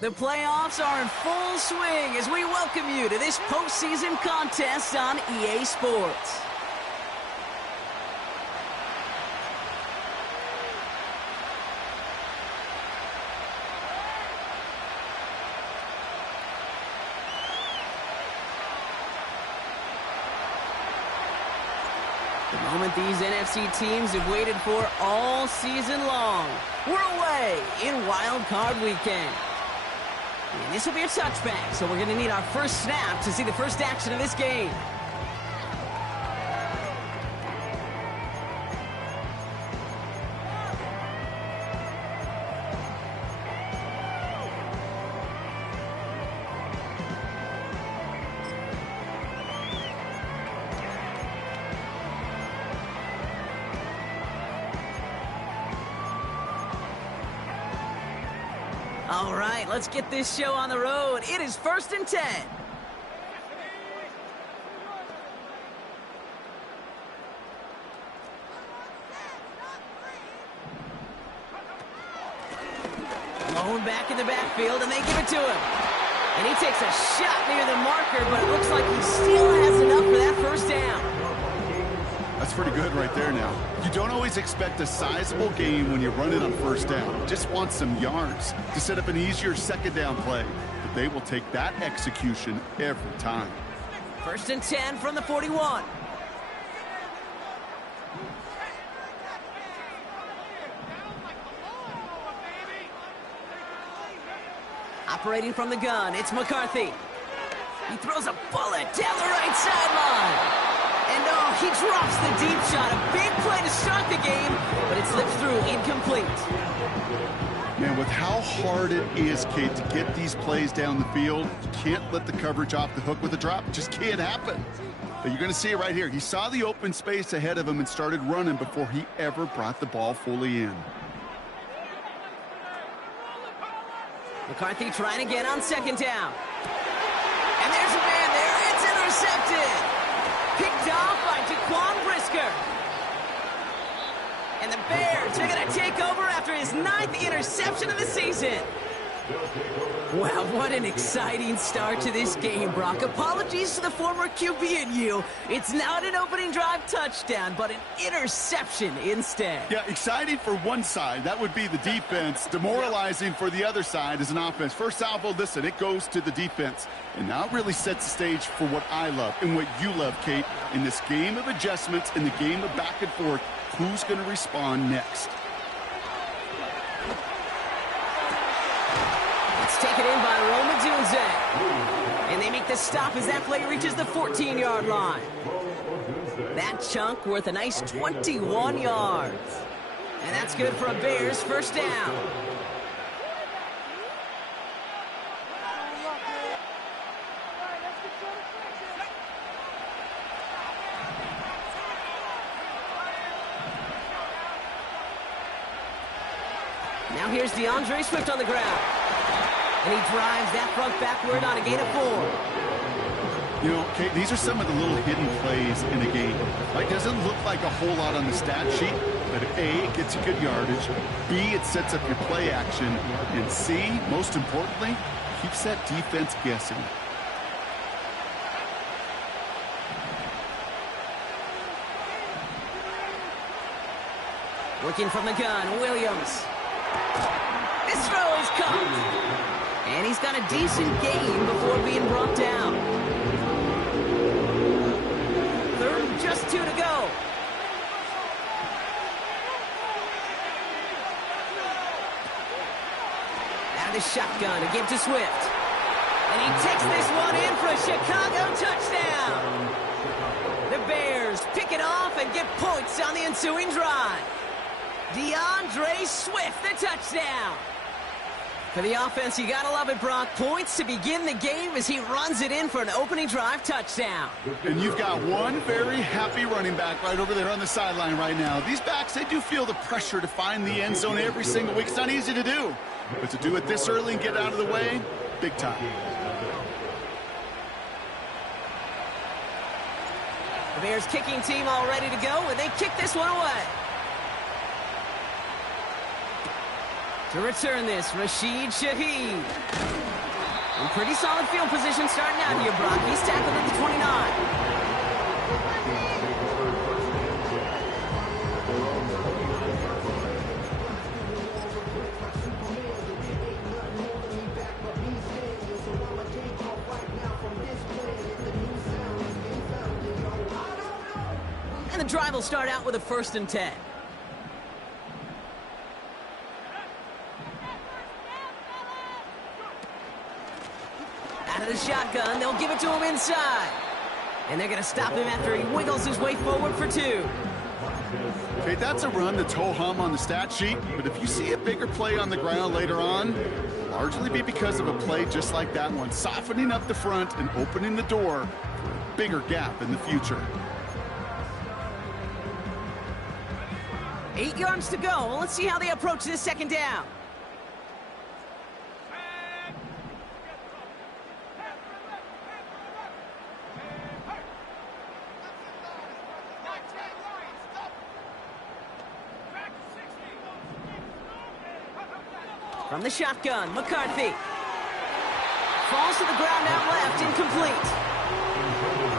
The playoffs are in full swing as we welcome you to this postseason contest on EA Sports. The moment these NFC teams have waited for all season long. We're away in Wildcard weekend. And this will be a touchback, so we're going to need our first snap to see the first action of this game. All right, let's get this show on the road. It is 1st and 10. Lone back in the backfield, and they give it to him. And he takes a shot near the marker, but it looks like he still has enough for that first down. That's pretty good right there now. You don't always expect a sizable gain when you run it on first down. Just want some yards to set up an easier second down play. But they will take that execution every time. 1st and 10 from the 41. Operating from the gun, it's McCarthy. He throws a bullet down the right sideline. And oh, he drops the deep shot. A big play to start the game, but it slips through incomplete. Man, with how hard it is, Kate, to get these plays down the field, you can't let the coverage off the hook with a drop. It just can't happen. But you're going to see it right here. He saw the open space ahead of him and started running before he ever brought the ball fully in. McCarthy trying again on 2nd down. And there's a man there. It's intercepted. Picked off by Jaquan Brisker. And the Bears are going to take over after his 9th interception of the season. Wow, what an exciting start to this game, Brock. Apologies to the former QB and you. It's not an opening drive touchdown, but an interception instead. Yeah, exciting for one side. That would be the defense. Demoralizing for the other side as an offense. First salvo, listen, it goes to the defense. And now it really sets the stage for what I love and what you love, Kate. In this game of adjustments, in the game of back and forth, who's going to respond next? Taken in by Roma Dunze. And they make the stop as that play reaches the 14-yard line. That chunk worth a nice 21 yards. And that's good for a Bears first down. Now here's DeAndre Swift on the ground. And he drives that front backward on a gain of 4. You know, Kate, these are some of the little hidden plays in a game. Like, doesn't look like a whole lot on the stat sheet, but A, it gets you good yardage, B, it sets up your play action, and C, most importantly, keeps that defense guessing. Working from the gun, Williams. This throw is caught. And he's got a decent gain before being brought down. 3rd and just 2 to go. Out of the shotgun to give to Swift. And he takes this one in for a Chicago touchdown. The Bears pick it off and get points on the ensuing drive. DeAndre Swift, the touchdown. For the offense, you gotta love it, Brock. Points to begin the game as he runs it in for an opening drive touchdown. And you've got one very happy running back right over there on the sideline right now. These backs, they do feel the pressure to find the end zone every single week. It's not easy to do. But to do it this early and get out of the way, big time. The Bears kicking team all ready to go, and they kick this one away. To return this, Rashid Shaheed. In pretty solid field position starting out here, Brock. He's tackled at the 29. And the drive will start out with a 1st and 10. Out of the shotgun, they'll give it to him inside. And they're going to stop him after he wiggles his way forward for 2. Okay, that's a run that's ho-hum on the stat sheet, but if you see a bigger play on the ground later on, largely be because of a play just like that one, softening up the front and opening the door for a bigger gap in the future. 8 yards to go. Well, let's see how they approach this 2nd down. From the shotgun, McCarthy. Falls to the ground out left, incomplete.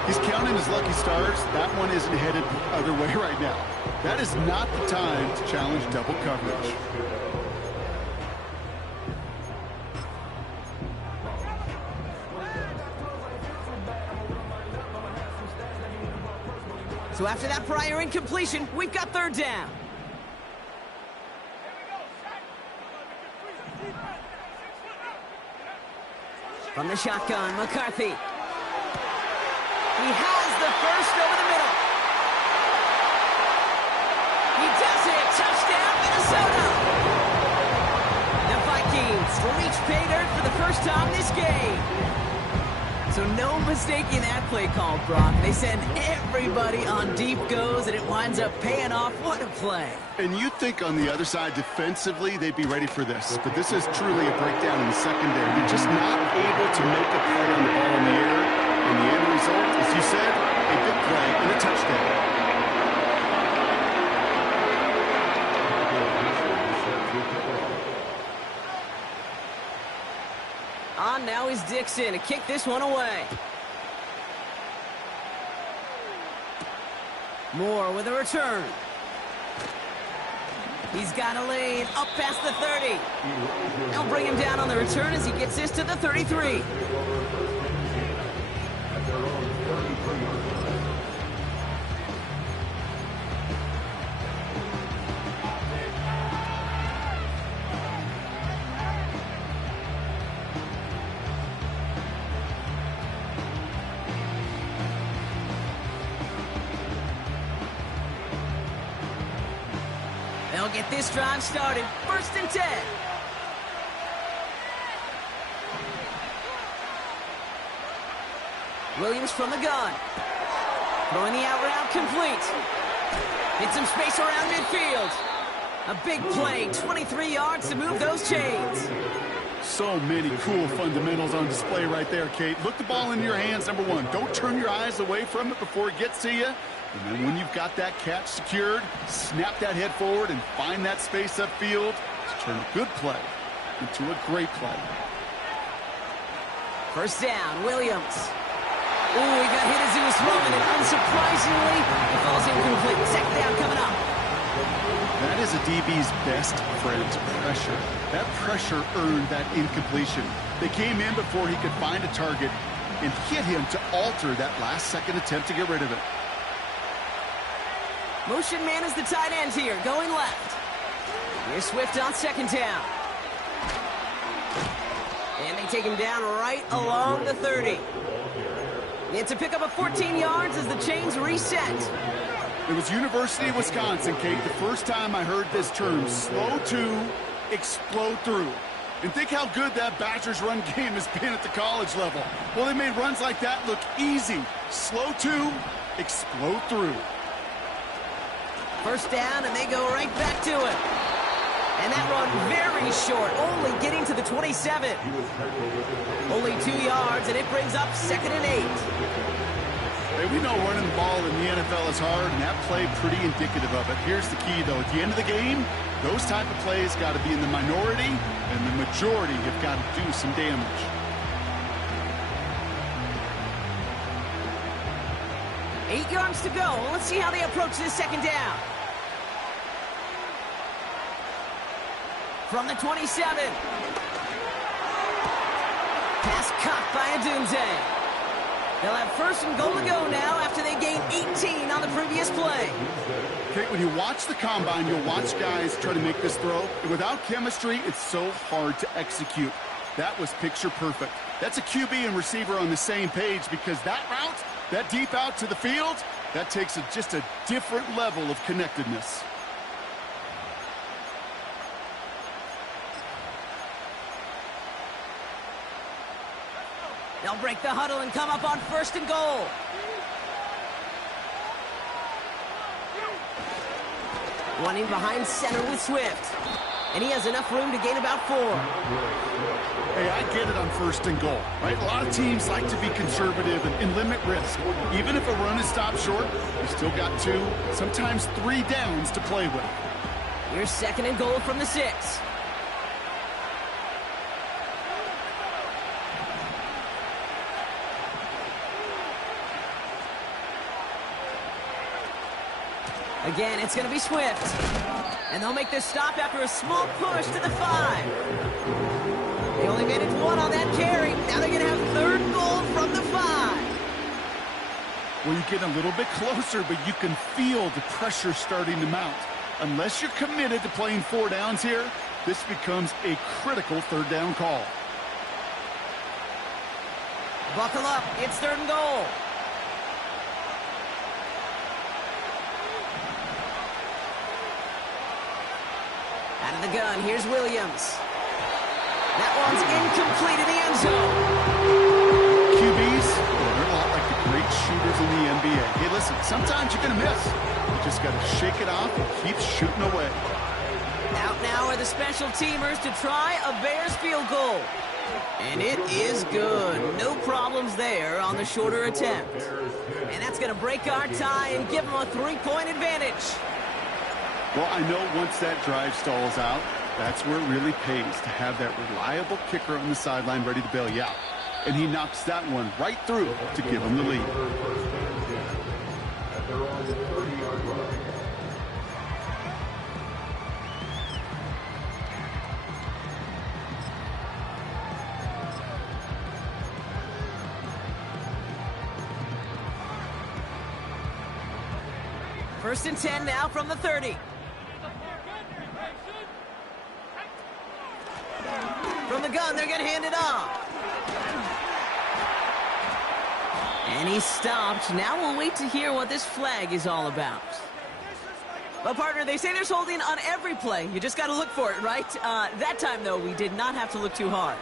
He's counting his lucky stars. That one isn't headed the other way right now. That is not the time to challenge double coverage. So after that prior incompletion, we've got 3rd down. From the shotgun, McCarthy. He has the first over the middle. He does it. Touchdown, Minnesota. The Vikings reach pay dirt for the first time this game. So no mistaking that play call, Brock. They send everybody on deep goes, and it winds up paying off. What a play. And you'd think on the other side, defensively, they'd be ready for this. But this is truly a breakdown in the secondary. They're just not able to make a play on the ball in the air. And the end result, as you said, a good play and a touchdown. On now is Dixon to kick this one away. Moore with a return. He's got a lane up past the 30. They'll bring him down on the return as he gets this to the 33. They'll get this drive started. 1st and 10. Williams from the gun. Throwing the out route complete. Hit some space around midfield. A big play, 23 yards to move those chains. So many cool fundamentals on display right there, Kate. Look the ball in your hands, number one. Don't turn your eyes away from it before it gets to you. And then when you've got that catch secured, snap that head forward and find that space upfield to turn a good play into a great play. 1st down, Williams. Ooh, he got hit as he was throwing it. Unsurprisingly, he falls incomplete. 2nd down coming up. That is a DB's best friend, pressure. That pressure earned that incompletion. They came in before he could find a target and hit him to alter that last-second attempt to get rid of it. Motion man is the tight end here, going left. Here's Swift on 2nd down. And they take him down right along the 30. It's a pickup of 14 yards as the chains reset. It was University of Wisconsin, Kate, the first time I heard this term, slow to explode through. And think how good that Badgers run game has been at the college level. Well, they made runs like that look easy. Slow to explode through. 1st down, and they go right back to it. And that run very short, only getting to the 27. Only 2 yards, and it brings up 2nd and 8. Hey, we know running the ball in the NFL is hard, and that play pretty indicative of it. Here's the key, though. At the end of the game, Those type of plays got to be in the minority, and the majority have got to do some damage. Eight yards to go. Let's see how they approach this second down. From the 27. Pass caught by Adunze. They'll have first and goal to go now after they gained 18 on the previous play. Okay, when you watch the combine, you'll watch guys try to make this throw. And without chemistry, it's so hard to execute. That was picture perfect. That's a QB and receiver on the same page, because that route, that deep out to the field, that takes just a different level of connectedness. They'll break the huddle and come up on first and goal. Running behind center with Swift. And he has enough room to gain about 4. Hey, I get it on first and goal, right? A lot of teams like to be conservative and limit risk. Even if a run is stopped short, you still got 2, sometimes 3 downs to play with. Here's second and goal from the 6. Again, it's going to be Swift. And they'll make this stop after a small push to the 5. They only managed 1 on that carry. Now they're going to have third goal from the 5. Well, you get a little bit closer, but you can feel the pressure starting to mount. Unless you're committed to playing 4 downs here, this becomes a critical third down call. Buckle up. It's third and goal. Out of the gun, here's Williams. That one's incomplete in the end zone. QBs, they're a lot like the great shooters in the NBA. Hey, listen, sometimes you're going to miss. You just got to shake it off and keep shooting away. Out now are the special teamers to try a Bears field goal. And it is good. No problems there on the shorter attempt. And that's going to break our tie and give them a 3-point advantage. Well, I know once that drive stalls out, that's where it really pays to have that reliable kicker on the sideline ready to bail you out. And he knocks that one right through to give him the lead. First and 10 now from the 30. From the gun, they're going to hand it off. And he stopped. Now we'll wait to hear what this flag is all about. Well, partner, they say there's holding on every play. You just got to look for it, right? That time, though, we did not have to look too hard.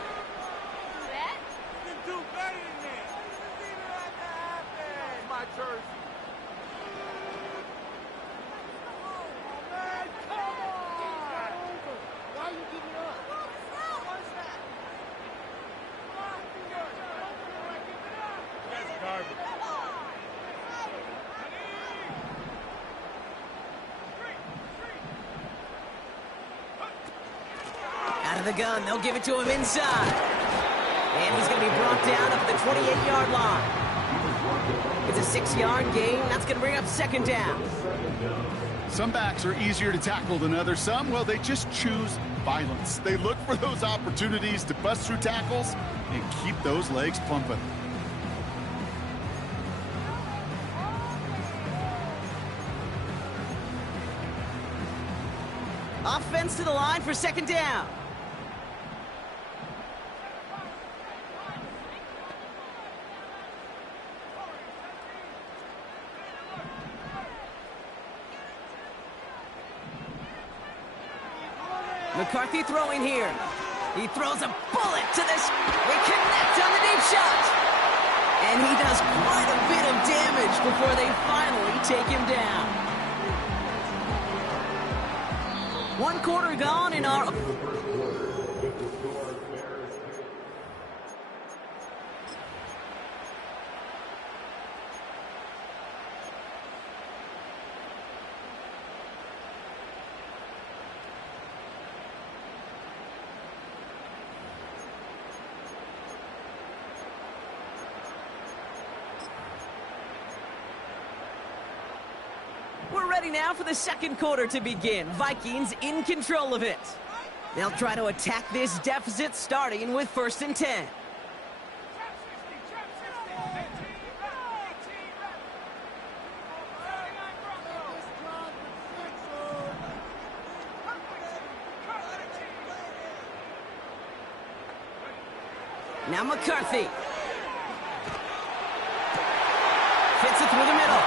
Out of the gun, they'll give it to him inside. And he's going to be brought down up at the 28-yard line. It's a 6-yard gain. That's going to bring up second down. Some backs are easier to tackle than others. Some, well, they just choose violence. They look for those opportunities to bust through tackles and keep those legs pumping. Offense to the line for second down. McCarthy throwing here. He throws a bullet to this. They connect on the deep shot. And he does quite a bit of damage before they finally take him down. 1 quarter gone in our... ready now for the second quarter to begin. Vikings in control of it. They'll try to attack this deficit starting with 1st and 10. Now McCarthy. Fits it through the middle.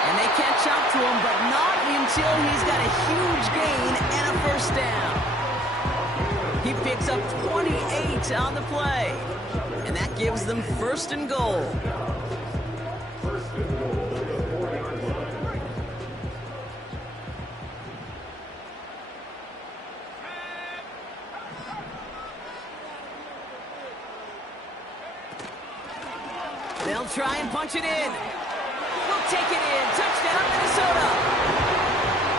And they catch up to him, but not until he's got a huge gain and a first down. He picks up 28 on the play. And that gives them 1st and goal. They'll try and punch it in. We'll take it in. Touchdown, Minnesota.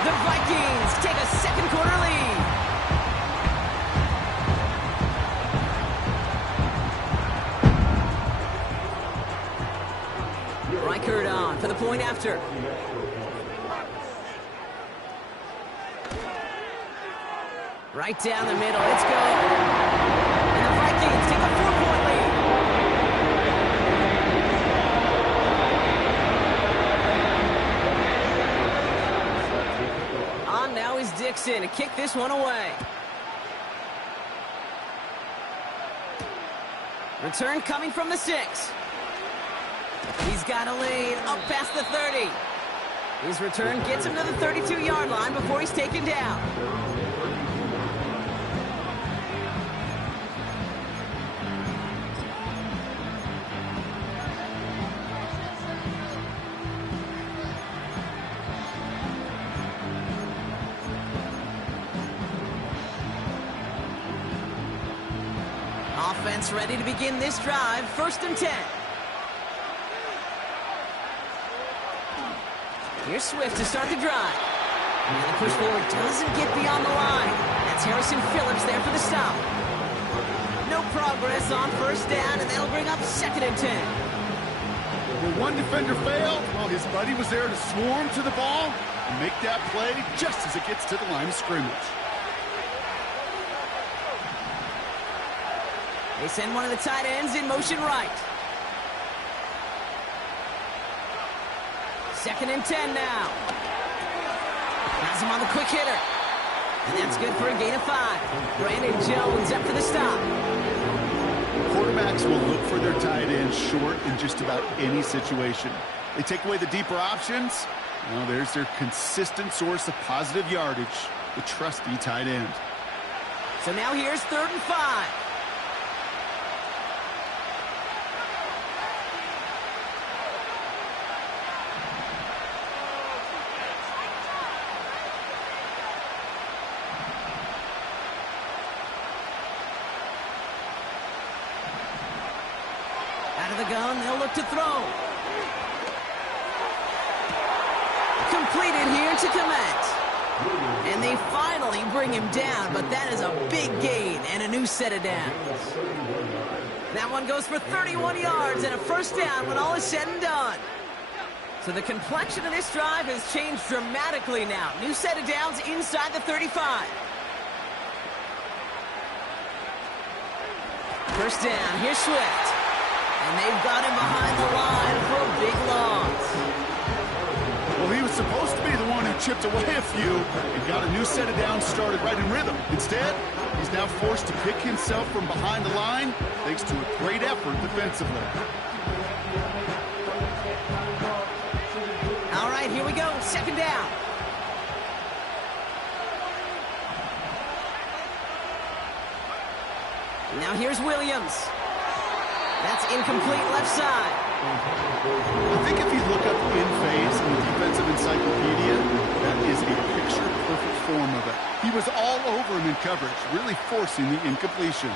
The Vikings take a second quarter lead. Wildcard on for the point after. Right down the middle. Let's go. And the Vikings take a 4-point lead. Now is Dixon to kick this one away. Return coming from the 6. He's got a lead up past the 30. His return gets him to the 32-yard line before he's taken down. Offense ready to begin this drive. 1st and 10. Here's Swift to start the drive. And the push forward doesn't get beyond the line. That's Harrison Phillips there for the stop. No progress on 1st down, and they'll bring up 2nd and 10. Well, one defender failed while his buddy was there to swarm to the ball and make that play just as it gets to the line of scrimmage. They send one of the tight ends in motion right. 2nd and 10 now. Has him on the quick hitter. And that's good for a gain of 5. Brandon Jones up for the stop. Quarterbacks will look for their tight end short in just about any situation. They take away the deeper options. Well, there's their consistent source of positive yardage, the trusty tight end. So now here's 3rd and 5. Out of the gun, they'll look to throw. Completed here to Komet. And they finally bring him down, but that is a big gain and a new set of downs. That one goes for 31 yards and a 1st down when all is said and done. So the complexion of this drive has changed dramatically now. New set of downs inside the 35. 1st down, here's Swift. And they've got him behind the line for a big loss. Well, he was supposed to be the one who chipped away a few and got a new set of downs started right in rhythm. Instead, he's now forced to pick himself from behind the line thanks to a great effort defensively. All right, here we go. 2nd down. Now here's Williams. That's incomplete left side. I think if you look up in phase in the defensive encyclopedia, that is a picture-perfect form of it. He was all over him in coverage, really forcing the incompletion.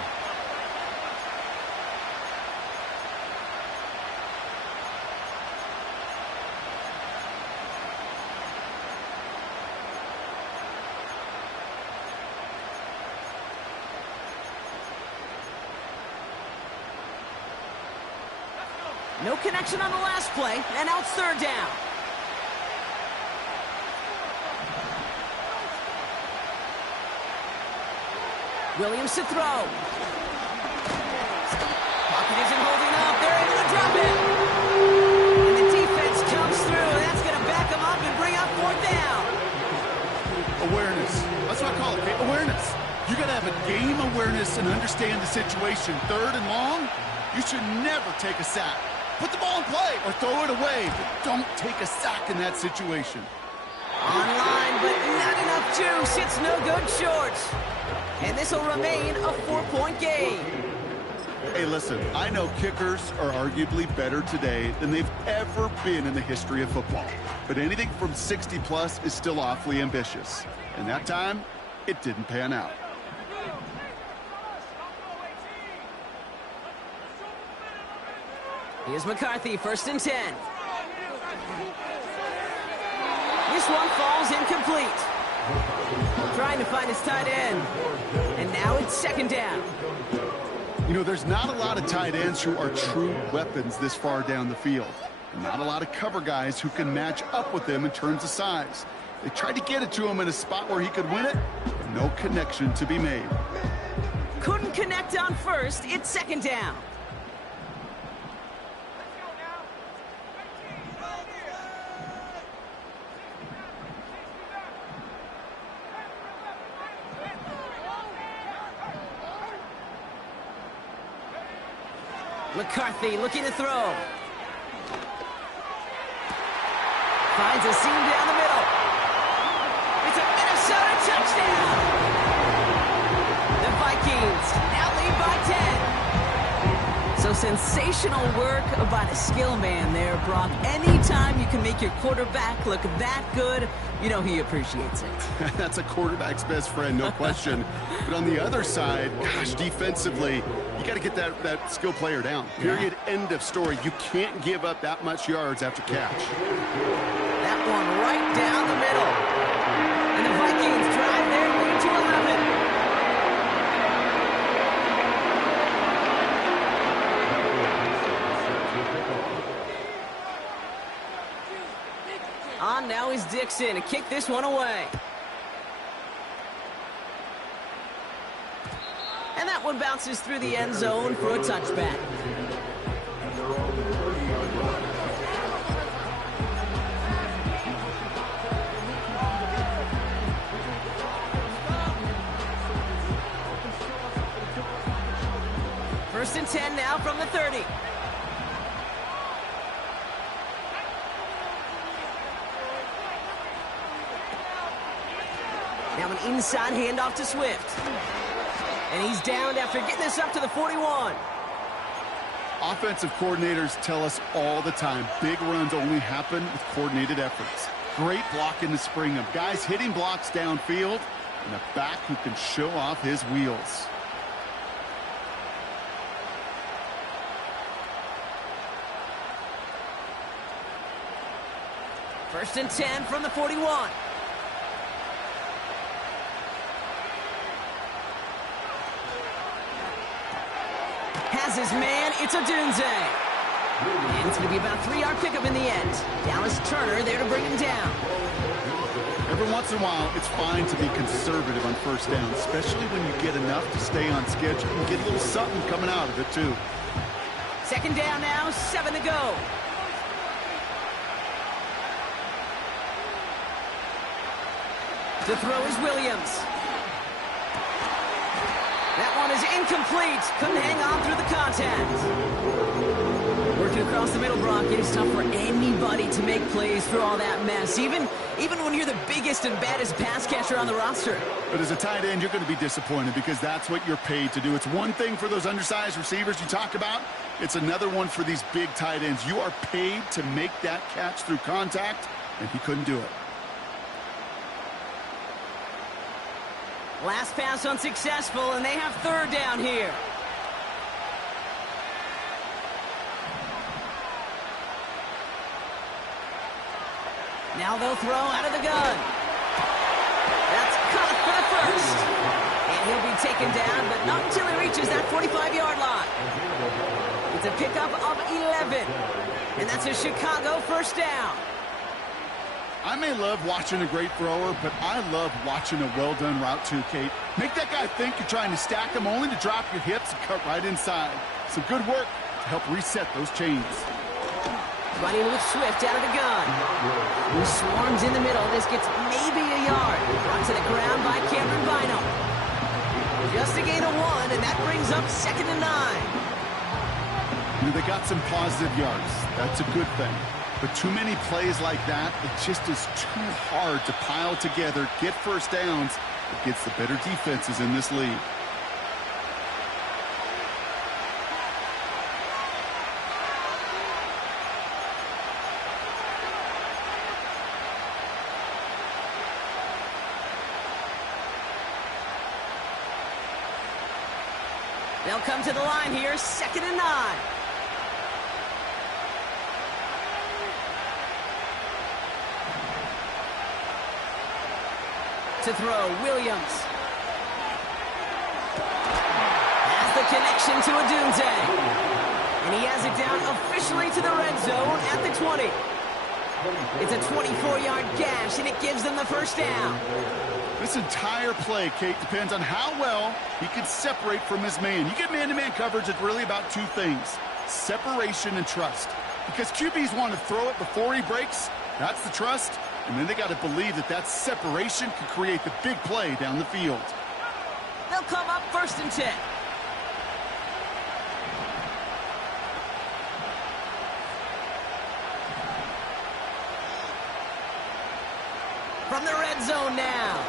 No connection on the last play, and now it's 3rd down. Williams to throw. Pocket isn't holding up. They're able to drop it. And the defense comes through. That's going to back them up and bring up 4th down. Awareness. That's what I call it, awareness. You got to have a game awareness and understand the situation. 3rd and long, you should never take a sack. Put the ball in play or throw it away, but don't take a sack in that situation. Online, but not enough juice. It's no good short. And this will remain a 4-point game. Hey, listen, I know kickers are arguably better today than they've ever been in the history of football. But anything from 60+ is still awfully ambitious. And that time, it didn't pan out. Here's McCarthy, 1st and 10. This one falls incomplete. Trying to find his tight end. And now it's 2nd down. You know, there's not a lot of tight ends who are true weapons this far down the field. And not a lot of cover guys who can match up with them in terms of size. They tried to get it to him in a spot where he could win it, but no connection to be made. Couldn't connect on 1st. It's 2nd down. McCarthy looking to throw. Finds a seam down the middle. It's a Minnesota touchdown. The Vikings now lead by 10. So sensational work by the skill man there, Brock. Anytime you can make your quarterback look that good, you know he appreciates it. That's a quarterback's best friend, no question. But on the other side, gosh, defensively, you got to get that skill player down. Period, end of story. You can't give up that much yards after catch. That one right down the middle. And the Vikings drive their lead to 11. On now is Dixon to kick this one away. And that one bounces through the end zone for a touchback. First and 10 now from the 30. Now an inside handoff to Swift. And he's downed after getting this up to the 41. Offensive coordinators tell us all the time, big runs only happen with coordinated efforts. Great block in the spring of guys hitting blocks downfield and a back who can show off his wheels. First and 10 from the 41. Has his man, it's Odunze. And it's going to be about a 3-yard pickup in the end. Dallas Turner there to bring him down. Every once in a while, it's fine to be conservative on 1st down, especially when you get enough to stay on schedule and get a little something coming out of it, too. 2nd down now, 7 to go. To throw is Williams. That one is incomplete. Couldn't hang on through the contact. Working across the middle, Brock. It is tough for anybody to make plays through all that mess, even when you're the biggest and baddest pass catcher on the roster. But as a tight end, you're going to be disappointed because that's what you're paid to do. It's one thing for those undersized receivers you talk about. It's another one for these big tight ends. You are paid to make that catch through contact, and he couldn't do it. Last pass unsuccessful, and they have 3rd down here. Now they'll throw out of the gun. That's caught for the 1st. And he'll be taken down, but not until he reaches that 45-yard line. It's a pickup of 11. And that's a Chicago 1st down. I may love watching a great thrower, but I love watching a well-done route too, Kate. Make that guy think you're trying to stack him only to drop your hips and cut right inside. Some good work to help reset those chains. Running with Swift out of the gun. He swarms in the middle. This gets maybe a yard. Brought to the ground by Cameron Bynum. Just a gain of 1, and that brings up 2nd and 9. They got some positive yards. That's a good thing. But too many plays like that, it just is too hard to pile together, get first downs against the better defenses in this league. They'll come to the line here, 2nd and 9. To throw, Williams. Has the connection to Odunze. And he has it down officially to the red zone at the 20. It's a 24-yard gash, and it gives them the first down. This entire play, Kate, depends on how well he can separate from his man. You get man-to-man coverage, it's really about two things, separation and trust. Because QBs want to throw it before he breaks, that's the trust. And then they got to believe that that separation can create the big play down the field. They'll come up 1st and 10. From the red zone now.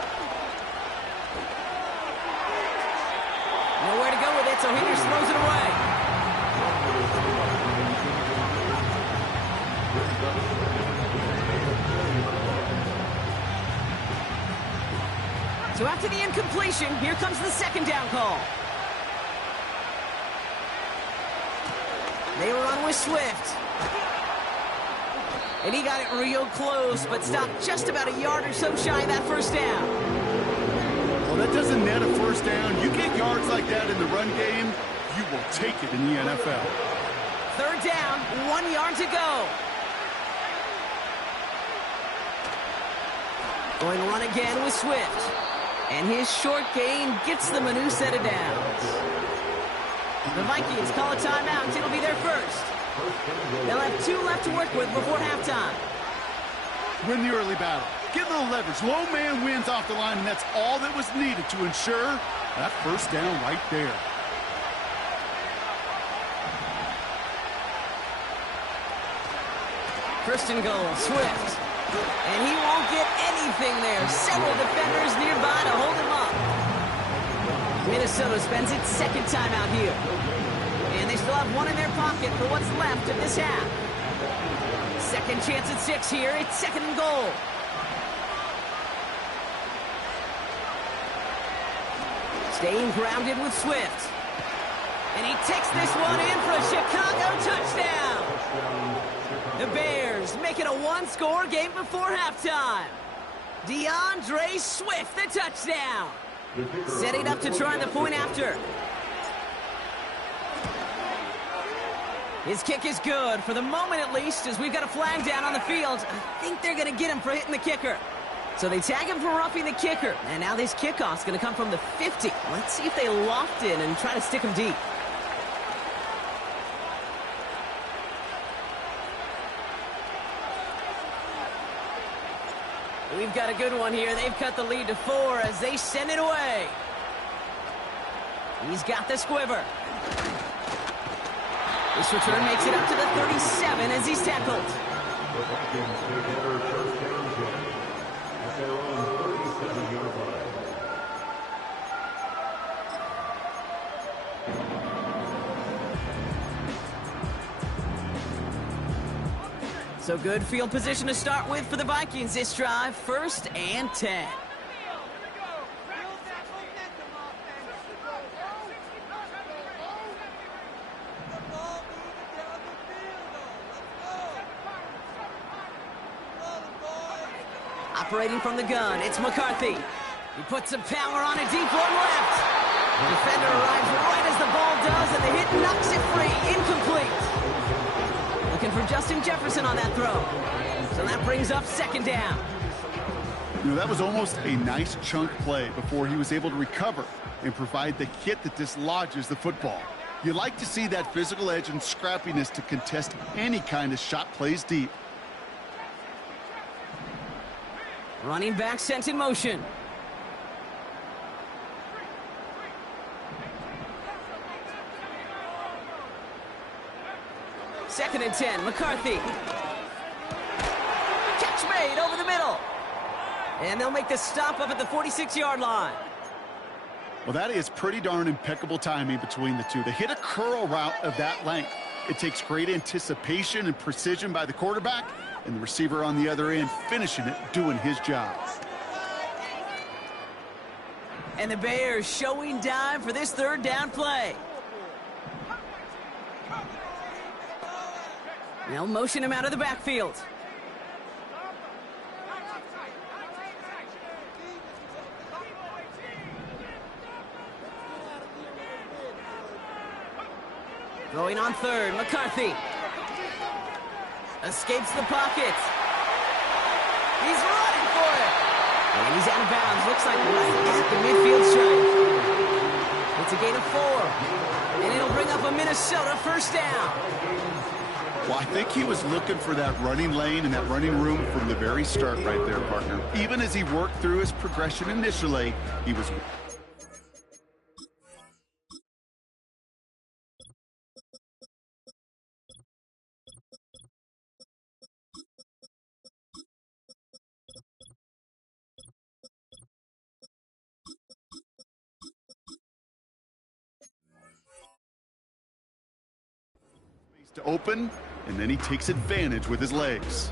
Nowhere to go with it, so Hinders throws it away. So after the incompletion, here comes the 2nd down call. They run with Swift. And he got it real close, but stopped just about a yard or so shy of that first down. Well, that doesn't net a first down. You get yards like that in the run game, you will take it in the NFL. 3rd down, 1 yard to go. Going to run again with Swift. And his short gain gets them a new set of downs. The Vikings call a timeout. It'll be their first. They'll have 2 left to work with before halftime. Win the early battle. Get a little leverage. Low man wins off the line, and that's all that was needed to ensure that first down right there. First and goal, Swift. And he won't get anything there. Several defenders nearby to hold him up. Minnesota spends its 2nd timeout here. And they still have 1 in their pocket for what's left of this half. 2nd chance at 6 here. It's 2nd and goal. Staying grounded with Swift. And he takes this one in for a Chicago touchdown. The Bears make it a 1-score game before halftime. DeAndre Swift, the touchdown. Setting up to try the point after. His kick is good, for the moment at least, as we've got a flag down on the field. I think they're going to get him for hitting the kicker. So they tag him for roughing the kicker. And now this kickoff's going to come from the 50. Let's see if they loft in and try to stick him deep. We've got a good one here. They've cut the lead to 4 as they send it away. He's got the squiver. This return makes it up to the 37 as he's tackled. So good field position to start with for the Vikings this drive. 1st and 10. Operating from the gun, it's McCarthy. He puts some power on a deep one left. The defender arrives right as the ball does, and the hit knocks it free. Incomplete. Looking for Justin Jefferson on that throw. So that brings up second down. You know, that was almost a nice chunk play before he was able to recover and provide the hit that dislodges the football. You like to see that physical edge and scrappiness to contest any kind of shot plays deep. Running back sent in motion. Second and 10, McCarthy. Catch made over the middle. And they'll make the stop up at the 46-yard line. Well, that is pretty darn impeccable timing between the two. To hit a curl route of that length, it takes great anticipation and precision by the quarterback, and the receiver on the other end finishing it, doing his job. And the Bears showing dive for this third down play. They'll motion him out of the backfield. Going on third, McCarthy. Escapes the pocket. He's running for it. And he's out of bounds. Looks like right at the midfield stripe. It's a gain of 4. And it'll bring up a Minnesota first down. Well, I think he was looking for that running lane and that running room from the very start right there, partner. Even as he worked through his progression initially, he was... to open, and then he takes advantage with his legs.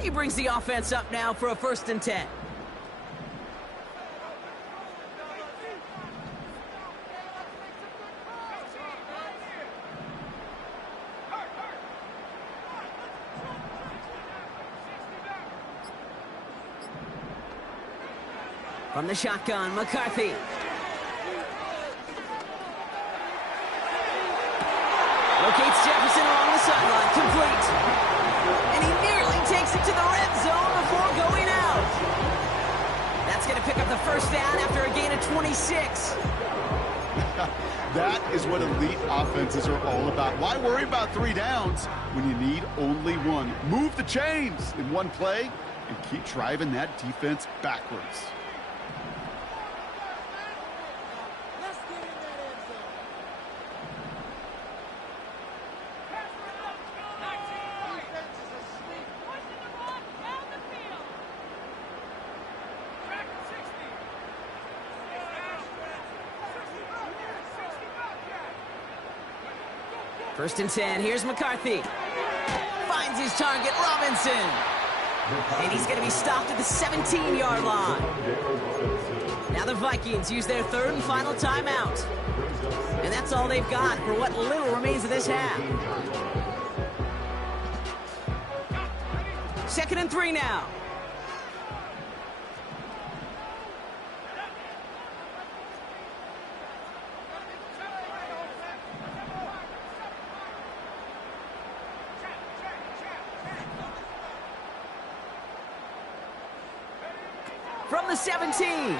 He brings the offense up now for a 1st and 10. From the shotgun, McCarthy. Locates Jefferson along the sideline, complete. And he nearly takes it to the red zone before going out. That's going to pick up the first down after a gain of 26. That is what elite offenses are all about. Why worry about 3 downs when you need only 1? Move the chains in one play and keep driving that defense backwards. First and 10, here's McCarthy. Finds his target, Robinson. And he's going to be stopped at the 17-yard line. Now the Vikings use their 3rd and final timeout. And that's all they've got for what little remains of this half. 2nd and 3 now. From the 17.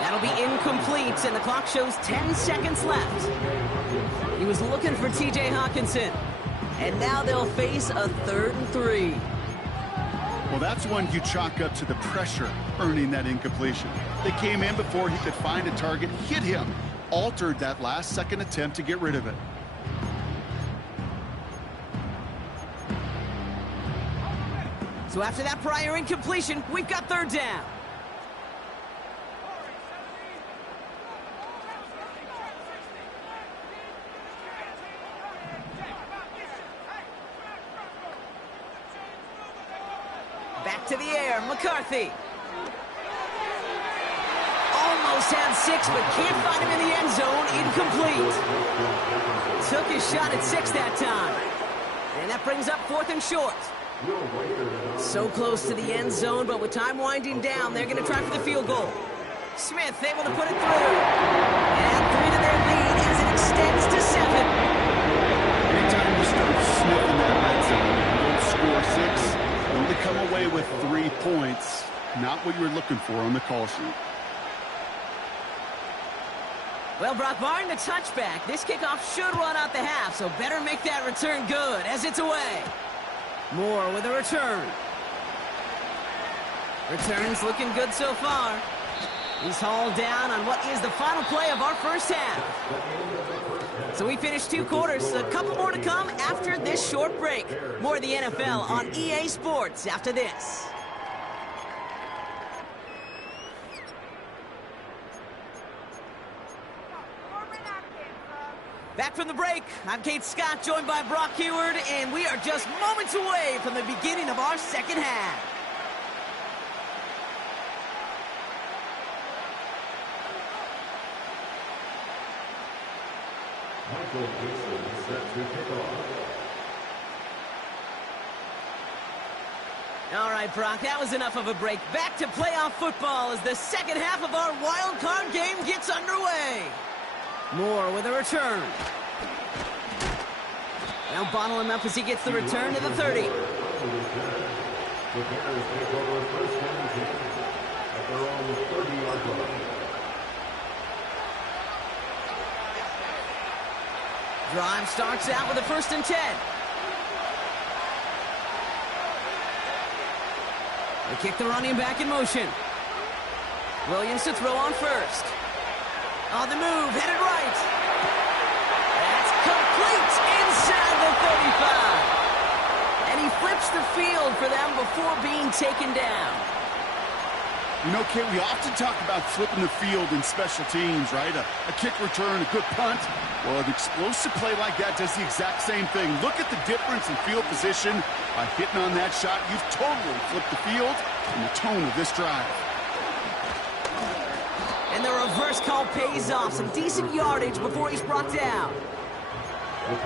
That'll be incomplete, and the clock shows 10 seconds left. He was looking for T.J. Hawkinson, and now they'll face a 3rd and 3. Well, that's one you chalk up to the pressure earning that incompletion. They came in before he could find a target, hit him, altered that last-second attempt to get rid of it. So after that prior incompletion, we've got 3rd down. Back to the air, McCarthy. Almost had 6, but can't find him in the end zone. Incomplete. took his shot at 6 that time. And that brings up 4th and short. So close to the end zone, but with time winding down, they're going to try for the field goal. Smith able to put it through. And 3 to their lead as it extends to 7. Anytime you start sniffing that red zone, you don't score 6, you only come away with 3 points. Not what you were looking for on the call sheet. Well, Brock, barring the touchback, this kickoff should run out the half, so better make that return good as it's away. Moore with a return. Return's looking good so far. He's hauled down on what is the final play of our first half. So we finished 2 quarters. A couple more to come after this short break. More of the NFL on EA Sports after this. Back from the break, I'm Kate Scott, joined by Brock Heward, and we are just moments away from the beginning of our second half. All right, Brock, that was enough of a break. Back to playoff football as the second half of our wild card game gets underway. Moore with a return. Now bottle him up as he gets the return to the 30. Drive starts out with a 1st and 10. They kick the running back in motion. Williams to throw on first. On the move, headed right. That's complete inside the 35. And he flips the field for them before being taken down. You know, Kate, we often talk about flipping the field in special teams, right? A kick return, a good punt. Well, an explosive play like that does the exact same thing. Look at the difference in field position. By hitting on that shot, you've totally flipped the field and the tone of this drive. And the reverse call pays off. Some decent yardage before he's brought down.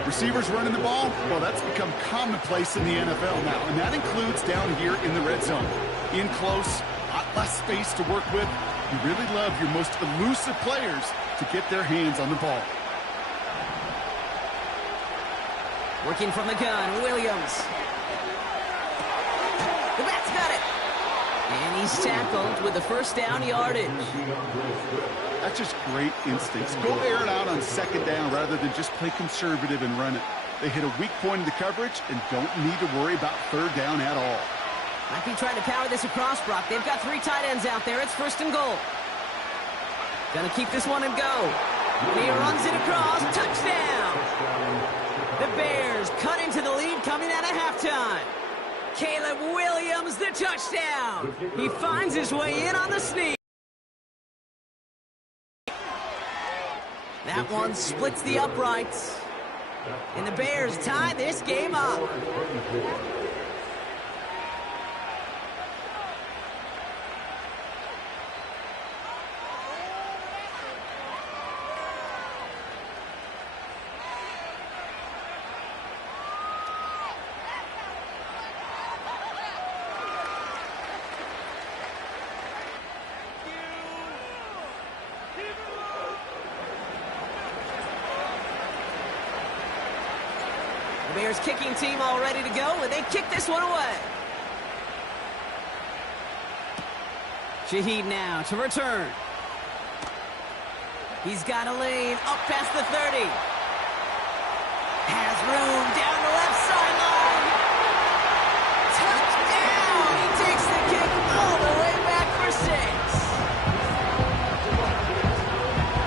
Receivers running the ball, well, that's become commonplace in the NFL now, and that includes down here in the red zone. In close, a lot less space to work with. You really love your most elusive players to get their hands on the ball. Working from the gun, Williams. The back's got it. And he's tackled with the 1st down yardage. That's just great instincts. Go air it out on 2nd down rather than just play conservative and run it. They hit a weak point in the coverage and don't need to worry about 3rd down at all. Might be trying to power this across, Brock. They've got 3 tight ends out there. It's 1st and goal. Gonna keep this one and go. And he runs it across. Touchdown! The Bears cut into the lead coming out of halftime. Caleb Williams, the touchdown. He finds his way in on the sneak. That one splits the uprights. And the Bears tie this game up. Bears kicking team all ready to go, and they kick this one away. Shaheed now to return. He's got a lane up past the 30. Has room down the left sideline. Touchdown! He takes the kick all the way back for 6.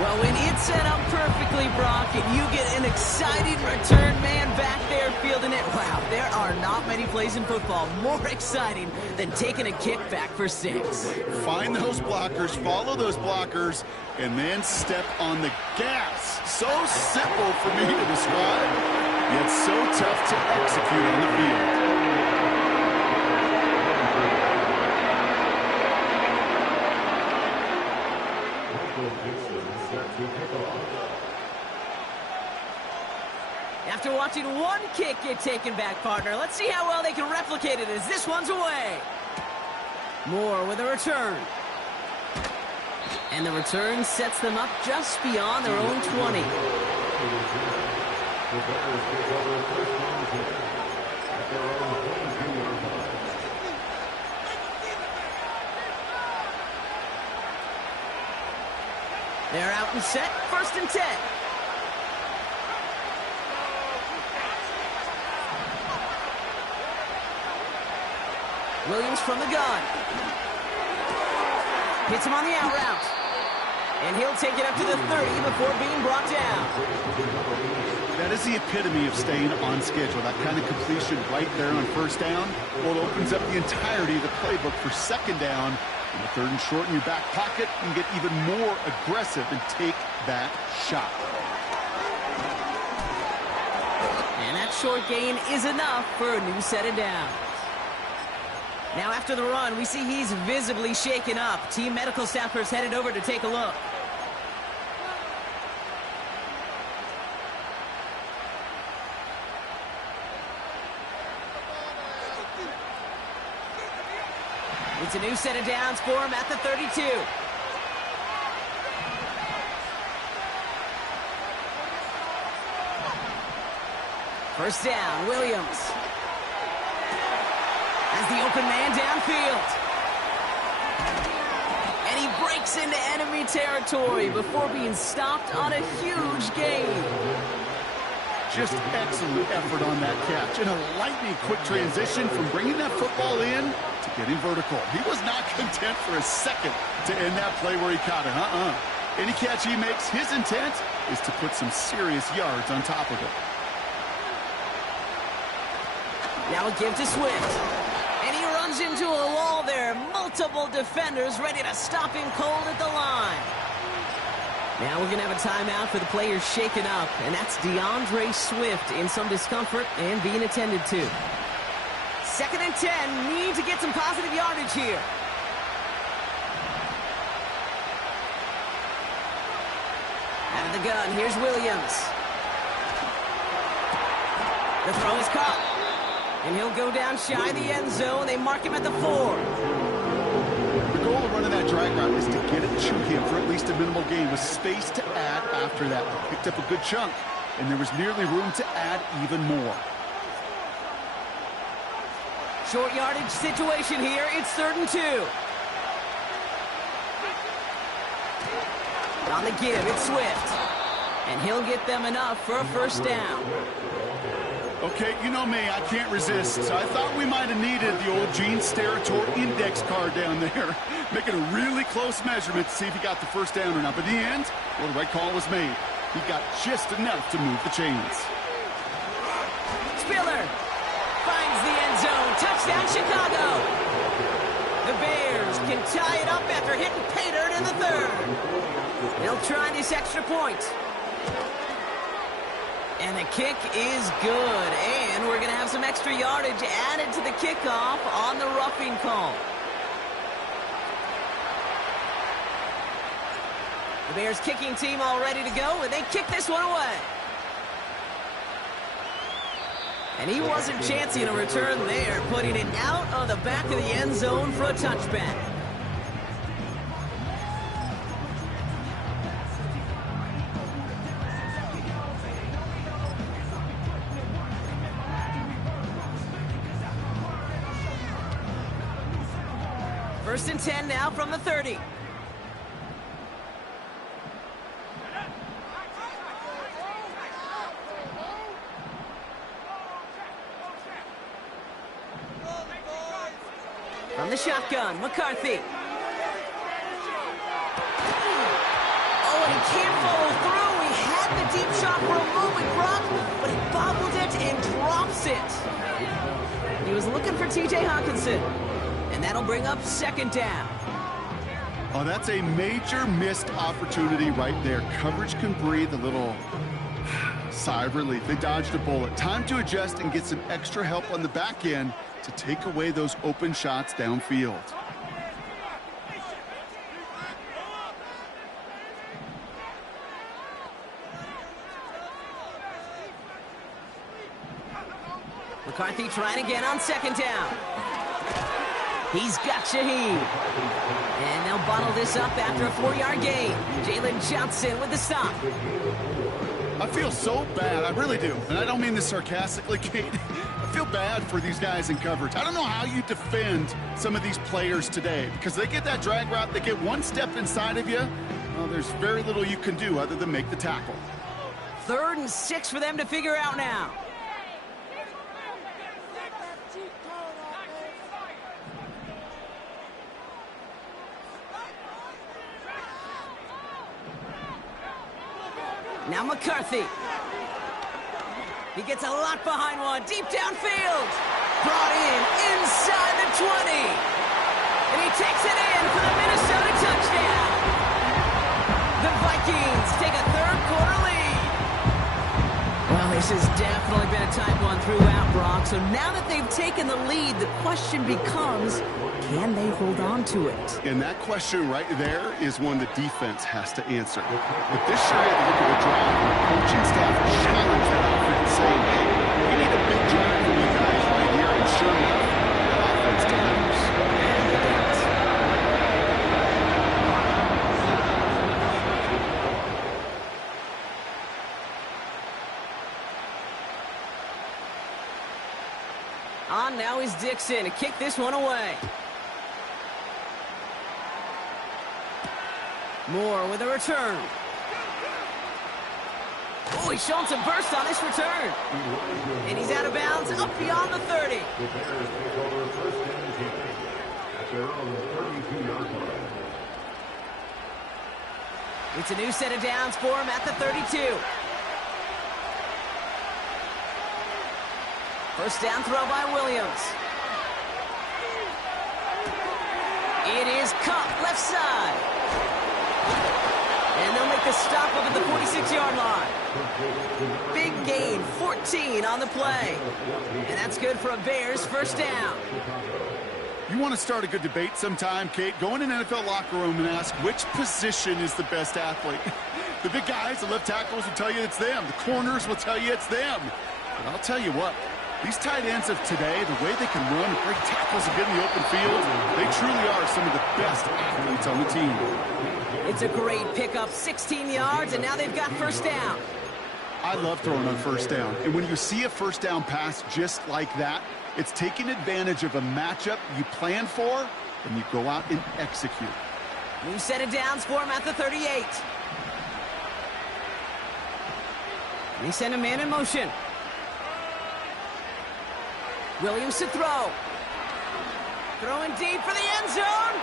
Well, when it's set up perfectly, Brock, and you get an exciting return man back there fielding it, wow, there are not many plays in football more exciting than taking a kick back for 6. Find those blockers, follow those blockers, and then step on the gas. So simple for me to describe, yet so tough to execute on the field. After watching one kick get taken back, partner, let's see how well they can replicate it as this one's away. Moore with a return. And the return sets them up just beyond their own 20. They're out and set, 1st and 10. Williams from the gun. Hits him on the out route. And he'll take it up to the 30 before being brought down. That is the epitome of staying on schedule. That kind of completion right there on 1st down. Well, it opens up the entirety of the playbook for 2nd down. In the 3rd and short in your back pocket, you can get even more aggressive and take that shot. And that short gain is enough for a new set of downs. Now after the run, we see he's visibly shaken up. Team medical staffers headed over to take a look. It's a new set of downs for him at the 32. First down, Williams. As the open man downfield. And he breaks into enemy territory before being stopped on a huge gain. Just excellent effort on that catch. And a lightning quick transition from bringing that football in to getting vertical. He was not content for a second to end that play where he caught it. Any catch he makes, his intent is to put some serious yards on top of it. Now a give to Swift. And he runs into a wall there. Multiple defenders ready to stop him cold at the line. Now we're going to have a timeout for the players shaken up. And that's DeAndre Swift in some discomfort and being attended to. 2nd and 10. Need to get some positive yardage here. Out of the gun. Here's Williams. The throw is caught. And he'll go down shy of the end zone. They mark him at the 4. The goal of running that drag route is to get it to him for at least a minimal gain with space to add after that. He picked up a good chunk, and there was nearly room to add even more. Short yardage situation here. It's 3rd and 2. On the give, it's Swift. And he'll get them enough for a 1st down. Okay, you know me, I can't resist. So I thought we might have needed the old Gene Steratore index card down there. Making a really close measurement to see if he got the 1st down or not. But in the end, well, the right call was made. He got just enough to move the chains. Spiller finds the end zone. Touchdown, Chicago. The Bears can tie it up after hitting pay dirt in the 3rd. They'll try this extra point. And the kick is good. And we're going to have some extra yardage added to the kickoff on the roughing call. The Bears kicking team all ready to go, and they kick this one away. And he wasn't chancing a return there, putting it out of the back of the end zone for a touchback. First and 10 now from the 30. From the shotgun, McCarthy. Oh, and he can't follow through. He had the deep shot for a moment, Brock, but he bobbled it and drops it. He was looking for T.J. Hawkinson. And that'll bring up 2nd down. Oh, that's a major missed opportunity right there. Coverage can breathe a little sigh of relief. They dodged a bullet. Time to adjust and get some extra help on the back end to take away those open shots downfield. McCarthy trying again on second down. He's got Shaheed. And they'll bottle this up after a 4-yard gain. Jalen Johnson with the stop. I feel so bad, I really do. And I don't mean this sarcastically, Kate. I feel bad for these guys in coverage. I don't know how you defend some of these players today because they get that drag route, they get one step inside of you. Well, there's very little you can do other than make the tackle. 3rd and 6 for them to figure out now. Now McCarthy. He gets a lot behind one. Deep downfield. Brought in inside the 20. And he takes it in for the Minnesota touchdown. The Vikings take a 3rd quarter lead. Well, this has definitely been a tight one throughout, Brock. So now that they've taken the lead, the question becomes, can they hold on to it? And that question right there is one the defense has to answer. But this sure had to look at the drive and the coaching staff challenge that offense, saying, hey, we need a big drive from you guys right here. And sure enough, that offense delivers. And it does. On now is Dixon to kick this one away. Moore with a return. Oh, he's showing some burst on this return. And he's out of bounds up beyond the 30. It's a new set of downs for him at the 32. First down throw by Williams. It is caught left side. And they'll make the stop up at the 46-yard line. Big gain, 14 on the play. And that's good for a Bears first down. You want to start a good debate sometime, Kate? Go in an NFL locker room and ask which position is the best athlete. The big guys, the left tackles will tell you it's them. The corners will tell you it's them. But I'll tell you what. These tight ends of today, the way they can run and break tackles and get in the open field, they truly are some of the best athletes on the team. It's a great pickup, 16 yards, and now they've got first down. I love throwing on first down. And when you see a first down pass just like that, it's taking advantage of a matchup you plan for, and you go out and execute. New set of downs for him at the 38. They send a man in motion. Williams to throw. Throwing deep for the end zone.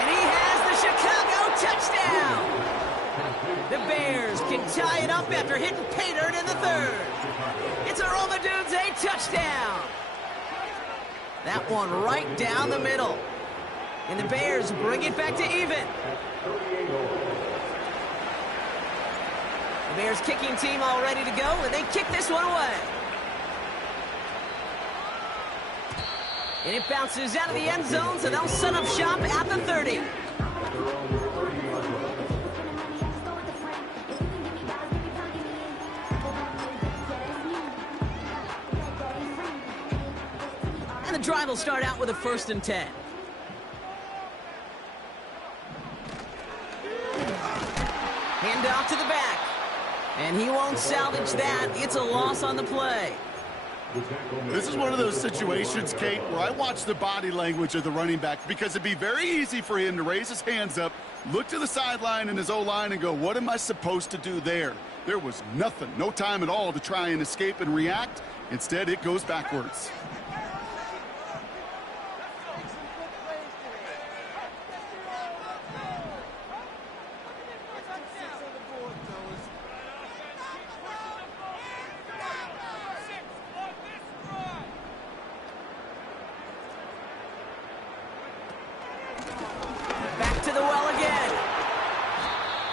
And he has the Chicago touchdown. The Bears can tie it up after hitting pay dirt in the 3rd. It's a roll the dudes, a touchdown. That one right down the middle. And the Bears bring it back to even. The Bears kicking team all ready to go, and they kick this one away. And it bounces out of the end zone, so they'll set up shop at the 30. And the drive will start out with a 1st and 10. Hand off to the back. And he won't salvage that. It's a loss on the play. This is one of those situations, Kate, where I watch the body language of the running back because it'd be very easy for him to raise his hands up, look to the sideline in his O-line and go, what am I supposed to do there? There was nothing, no time at all to try and escape and react. Instead, it goes backwards.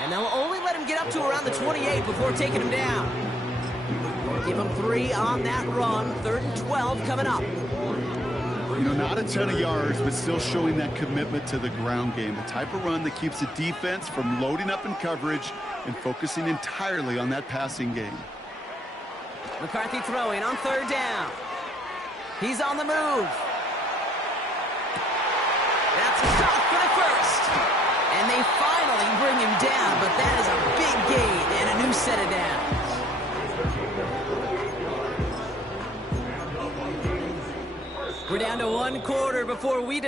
And they'll only let him get up to around the 28 before taking him down. Give him 3 on that run. 3rd and 12 coming up. You know, not a ton of yards, but still showing that commitment to the ground game. The type of run that keeps the defense from loading up in coverage and focusing entirely on that passing game. McCarthy throwing on third down. He's on the move. That's a stop for the first. And they finally bring him down, but that is a big gain and a new set of downs. We're down to 1 quarter before we...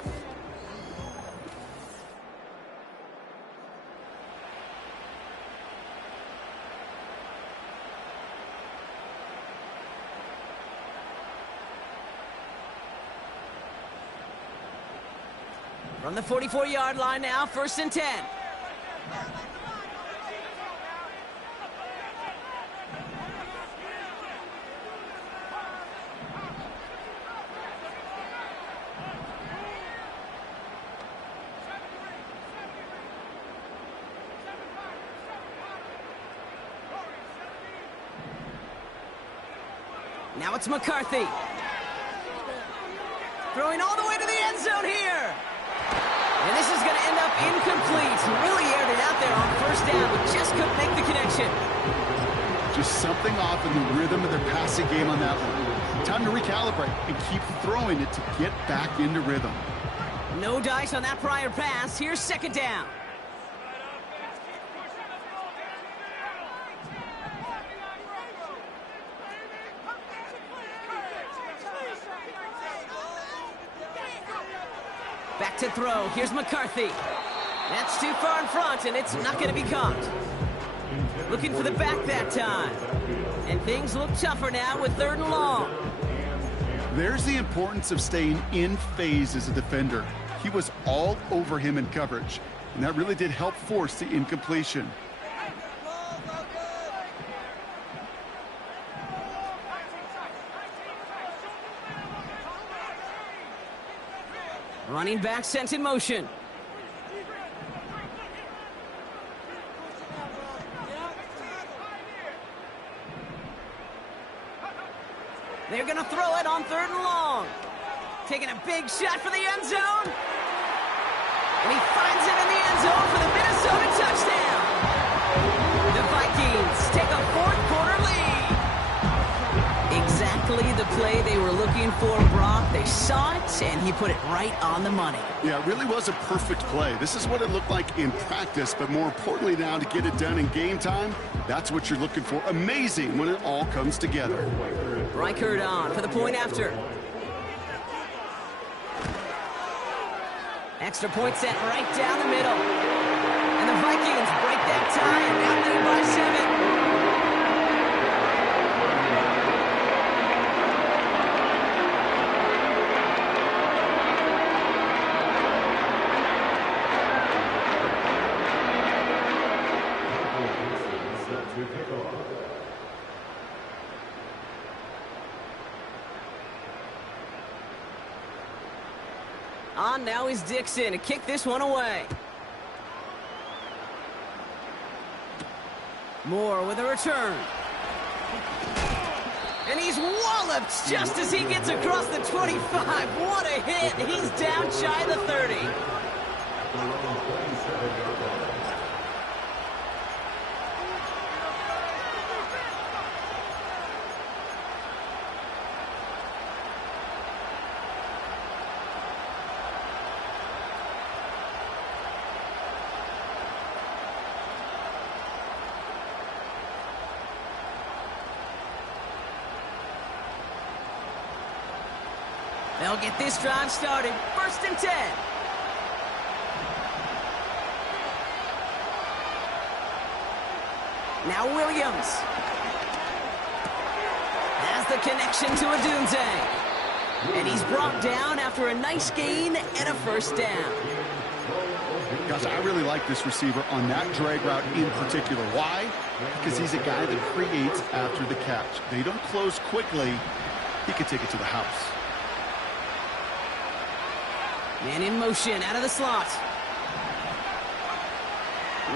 From the 44-yard line now, 1st and 10. Now it's McCarthy. Throwing all the way to the end zone here. And this is going to end up incomplete. He really aired it out there on 1st down, but just couldn't make the connection. Just something off in the rhythm of their passing game on that one. Time to recalibrate and keep throwing it to get back into rhythm. No dice on that prior pass. Here's 2nd down. Back to throw. Here's McCarthy. That's too far in front, and it's not going to be caught. Looking for the back that time. And things look tougher now with 3rd and long. There's the importance of staying in phase as a defender. He was all over him in coverage, and that really did help force the incompletion. Running back sent in motion. They're going to throw it on 3rd and long. Taking a big shot for the end zone. And he finds it in the end zone for the Minnesota touchdown. The Vikings take a 4th quarter lead. Exactly the play they were looking for, Brock. They saw it, and he put it right on the money. Yeah, it really was a perfect play. This is what it looked like in practice, but more importantly now to get it done in game time, that's what you're looking for. Amazing when it all comes together. Wildcard on for the point after. Extra point set right down the middle. And the Vikings break that tie and now lead by 7. On now is Dixon to kick this one away. Moore with a return. And he's walloped just as he gets across the 25. What a hit. He's down shy of the 30. They'll get this drive started. 1st and 10. Now Williams has the connection to Adunze. And he's brought down after a nice gain and a 1st down. Gosh, I really like this receiver on that drag route in particular. Why? Because he's a guy that creates after the catch. They don't close quickly. He could take it to the house. Man in motion out of the slot.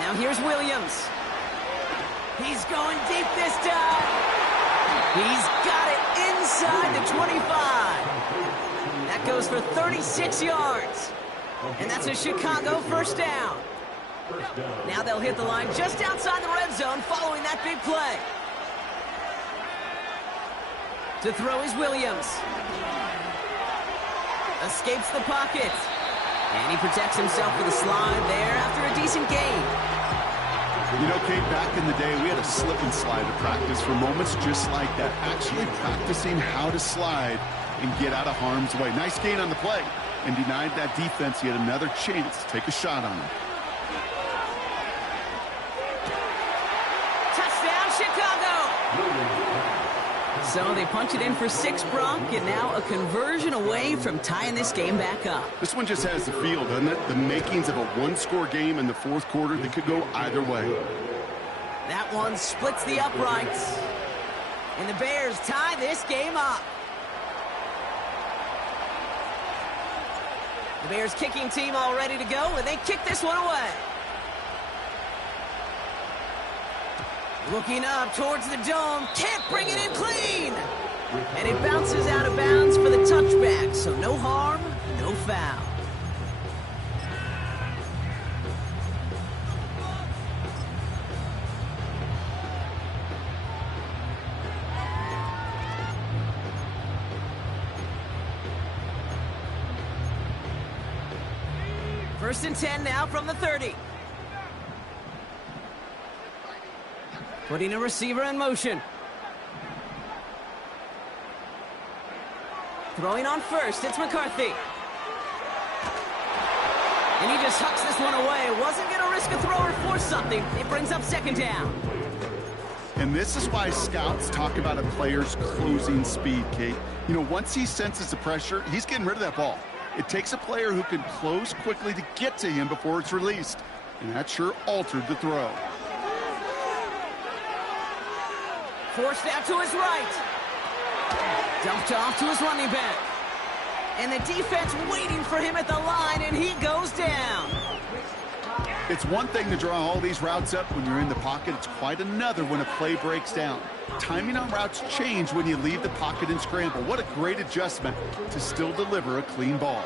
Now here's Williams. He's going deep this time. He's got it inside the 25. That goes for 36 yards. And that's a Chicago 1st down. Now they'll hit the line just outside the red zone following that big play. To throw is Williams. Escapes the pocket. And he protects himself with a slide there after a decent gain. You know, Kate, back in the day, we had a slip and slide to practice for moments just like that. Actually practicing how to slide and get out of harm's way. Nice gain on the play. And denied that defense yet another chance to take a shot on him. Touchdown, Chicago! So they punch it in for 6, Brock, and now a conversion away from tying this game back up. This one just has the feel, doesn't it? The makings of a one-score game in the fourth quarter that could go either way. That one splits the uprights. And the Bears tie this game up. The Bears kicking team all ready to go, and they kick this one away. Looking up towards the dome, can't bring it in clean. And it bounces out of bounds for the touchback, so no harm, no foul. First and 10 now from the 30. Putting a receiver in motion. Throwing on first, it's McCarthy. And he just hucks this one away. Wasn't going to risk a throw or force something. It brings up second down. And this is why scouts talk about a player's closing speed, Kate. You know, once he senses the pressure, he's getting rid of that ball. It takes a player who can close quickly to get to him before it's released. And that sure altered the throw. Forced out to his right. Dumped off to his running back. And the defense waiting for him at the line, and he goes down. It's one thing to draw all these routes up when you're in the pocket. It's quite another when a play breaks down. Timing on routes change when you leave the pocket and scramble. What a great adjustment to still deliver a clean ball.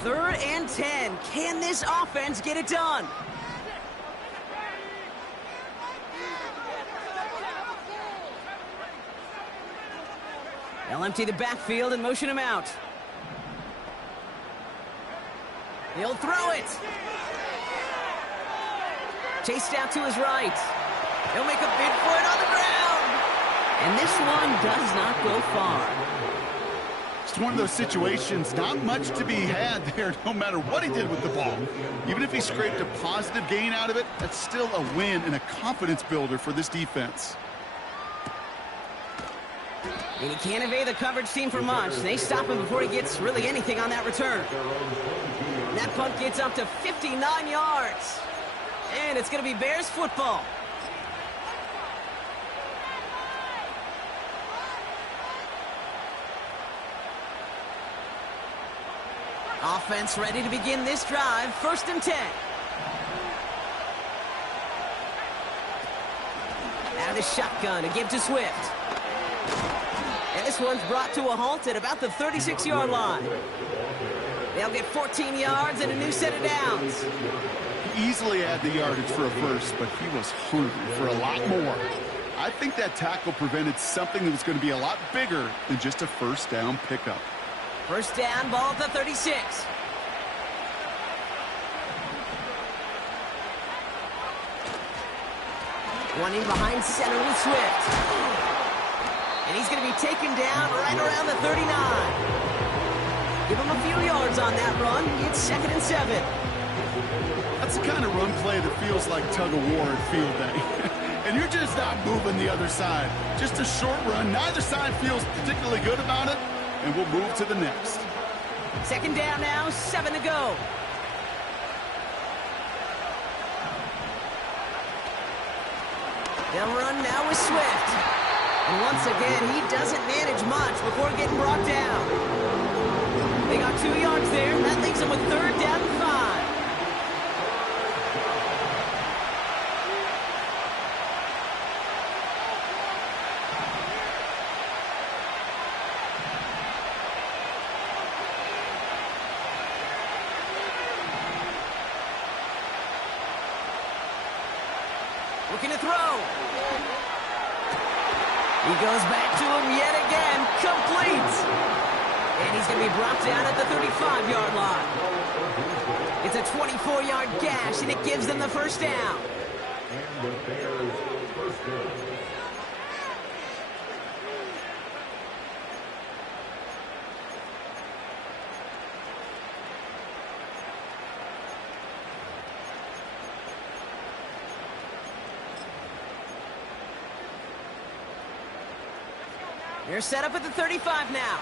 Third and 10. Can this offense get it done? They'll empty the backfield and motion him out. He'll throw it. Chased out to his right. He'll make a bid for it on the ground. And this one does not go far. It's one of those situations, not much to be had there no matter what he did with the ball. Even if he scraped a positive gain out of it, that's still a win and a confidence builder for this defense. And he can't evade the coverage team for much. They stop him before he gets really anything on that return. And that punt gets up to 59 yards. And it's going to be Bears football. Offense ready to begin this drive. First and 10. Out of the shotgun to give to Swift. And this one's brought to a halt at about the 36-yard line. They'll get 14 yards and a new set of downs. He easily had the yardage for a first, but he was hungry for a lot more. I think that tackle prevented something that was going to be a lot bigger than just a first down pickup. First down, ball at the 36. One in behind center with Swift. And he's going to be taken down right around the 39. Give him a few yards on that run. It's second and 7. That's the kind of run play that feels like tug-of-war at field day. And you're just not moving the other side. Just a short run. Neither side feels particularly good about it. And we'll move to the next. Second down now, 7 to go. They'll run now with Swift. And once again, he doesn't manage much before getting brought down. They got 2 yards there. That leaves them with third down and 5. Looking to throw. He goes back to him yet again. Complete. And he's going to be brought down at the 35-yard line. It's a 24-yard gash, and it gives them the first down. And the Bears' first down. They're set up at the 35 now.